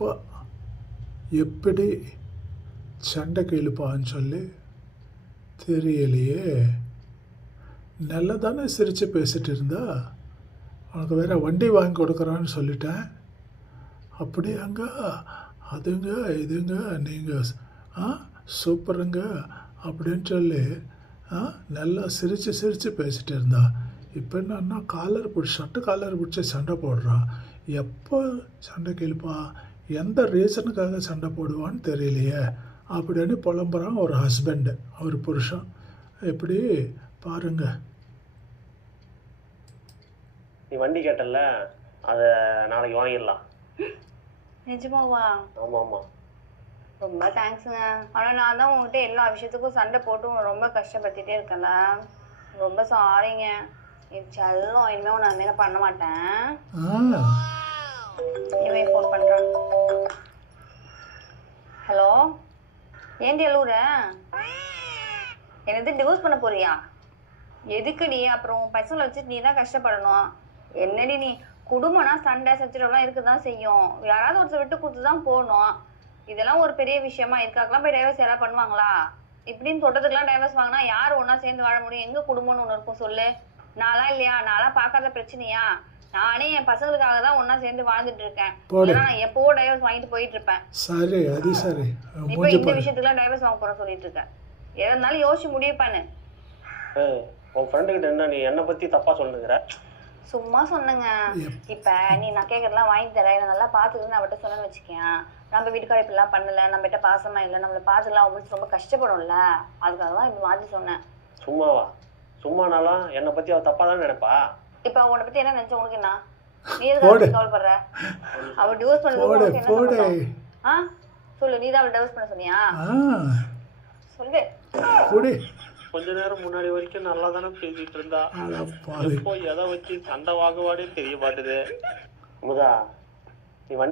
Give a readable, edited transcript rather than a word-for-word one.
எப்போ எப்படி சண்டைக்கு இழுப்பான்னு சொல்லி தெரியலையே. நல்லா தானே சிரித்து பேசிகிட்டு இருந்தா. உனக்கு வேற வண்டி வாங்கி கொடுக்குறான்னு சொல்லிட்டேன். அப்படியாங்க, அதுங்க இதுங்க நீங்கள் சூப்பருங்க அப்படின்னு சொல்லி நல்லா சிரித்து சிரித்து பேசிகிட்டு இருந்தா. இப்போ என்னன்னா ஷர்ட்டு காலர் பிடிச்சி சண்டை போடுறான். எப்போ சண்டைக்கு இழுப்பா, எந்த ரீசனுக்காக சண்டை போடுவான்னு தெரியலையே அப்படின்னு புலம்புறான் ஒரு ஹஸ்பண்டு, ஒரு புருஷன். எப்படி பாருங்க. நீ வண்டி கேட்டல, அதை நாளைக்கு வாங்கிடலாம். நிஜமாவா? ஆமாம் ஆமாம். ரொம்ப தேங்க்ஸுங்க. ஆனால் நான் தான் உங்ககிட்ட எல்லா விஷயத்துக்கும் சண்டை போட்டு உங்களை ரொம்ப கஷ்டப்படுத்திட்டே இருக்கேன்ல. ரொம்ப சாரிங்க. இது செல்லம், இனிமேல் நான் மேலே பண்ண மாட்டேன். இவன் ஃபோன் பண்ணுறான். ஹலோ, ஏண்டி அழுவுற? என்னது டிவோர்ஸ் பண்ண போறியா? எதுக்குடி? அப்புறம் பசங்களை வச்சுட்டு நீ தான் கஷ்டப்படணும். என்னடி நீ, குடும்பம்னா சண்டை சச்சரவுலாம் இருக்க தான் செய்யும். யாராவது ஒருத்தர் விட்டு கொடுத்து தான் போகணும். இதெல்லாம் ஒரு பெரிய விஷயமா? இருக்காக்கெல்லாம் போய் டைவர்ஸ் யாராவது பண்ணுவாங்களா? இப்படின்னு தொட்டதுக்கெல்லாம் டைவர்ஸ் வாங்கினா யார் ஒன்றா சேர்ந்து வாழ முடியும்? எங்கே குடும்பம்னு ஒன்று இருக்கும் சொல்லு. நான்லாம் இல்லையா? நான்லாம் பார்க்காத பிரச்சனையா? நானே என் பசங்களுக்காக தான் ஒன்றா சேர்ந்து வாழ்ந்துட்டு இருக்கேன். ஏன்னா நான் எப்போவோ டைவர்ஸ் வாங்கிட்டு போயிட்டு இருப்பேன். சரி, அது சரி. இப்போ இந்த விஷயத்துக்குலாம் டைவர்ஸ் வாங்க போகிறேன் சொல்லிட்டு இருக்கேன். எதா இருந்தாலும் யோசிச்சு முடிவு பண்ணு. உன் ஃப்ரெண்டுக்கிட்ட என்ன நீ என்னை பற்றி தப்பாக சொல்லுங்கிற? சும்மா சொன்னேங்க. இப்ப நீ நான் கேட்கறதெல்லாம் வாங்கி தரேன், என்ன நல்லா பாத்துக்கன்னு அவட்ட சொன்னேன்னு வச்சுக்கேன். நம்ம வீட்டுக்கார இப்படிலாம் பண்ணல, நம்ம கிட்ட பாசமா இல்லை, நம்மளை பாத்துக்கலாம் அப்படின்னு ரொம்ப கஷ்டப்படும்ல. அதுக்காக தான் இப்படி மாத்தி சொன்னேன். சும்மாவா? சும்மானாலும் என்னை பத்தி அவ தப்பா தான் நினைப்பா. இப்ப அவனை பத்தி என்ன நினைச்ச உனக்கு என்ன? நீ எதுக்கு கவலைப்படுற? அவ டிவோர்ஸ் பண்ணது என்ன சொல்லு. நீ தான் அவளை டிவோர்ஸ் பண்ண சொன்னியா? சொல்லு. கொஞ்ச நேரம் முன்னாடி வரைக்கும் நல்லா தானே பேசிட்டு இருந்தா. இப்போ எதை வச்சு சண்டை வாங்குவானே தெரிய மாட்டுது. முதா, நீ